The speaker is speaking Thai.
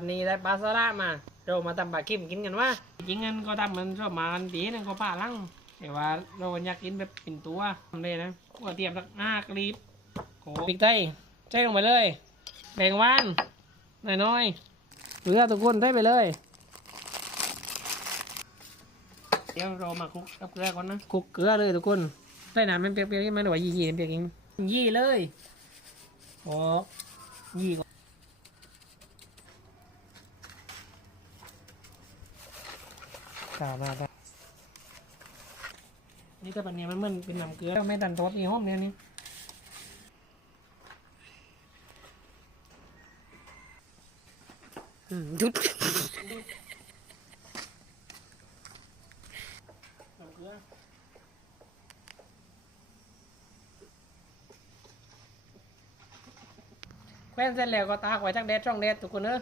วันนี้ได้ปลาสละมา เรามาทำปลาคิมกินกันว่าจริงๆกันก็ทำมันชอบมากันตีนั่นก็ปลาลังแต่ว่าเราอยากกินแบบเป็นตัวทำเลยนะก็เตรียมสักห้ากรีบโอ้พริกไทยใส่ลงไปเลยแบ่งวันน้อยๆเกลือทุกคนใส่ไปเลย เดี๋ยวเรามาคลุกกับเกลือก่อนนะคลุกเกลือเลยทุกคนใส่น้ำมันเปียกๆใช่ไหมหรือว่ายี่ยี่เปียกเองยี่เลยโอ้ยี่ก่อน กามาครับนี่ถ้าปันเนี้ยมันเหมือนเป็นน้ำเกลือไม่ดันทอดนี่หอมเนี่ยนี่อืมดุดน้ำเกลือแคว้นเสร็จแล้วก็ตากไว้ทั้งแดดช่องแดดทุกคนเนอะ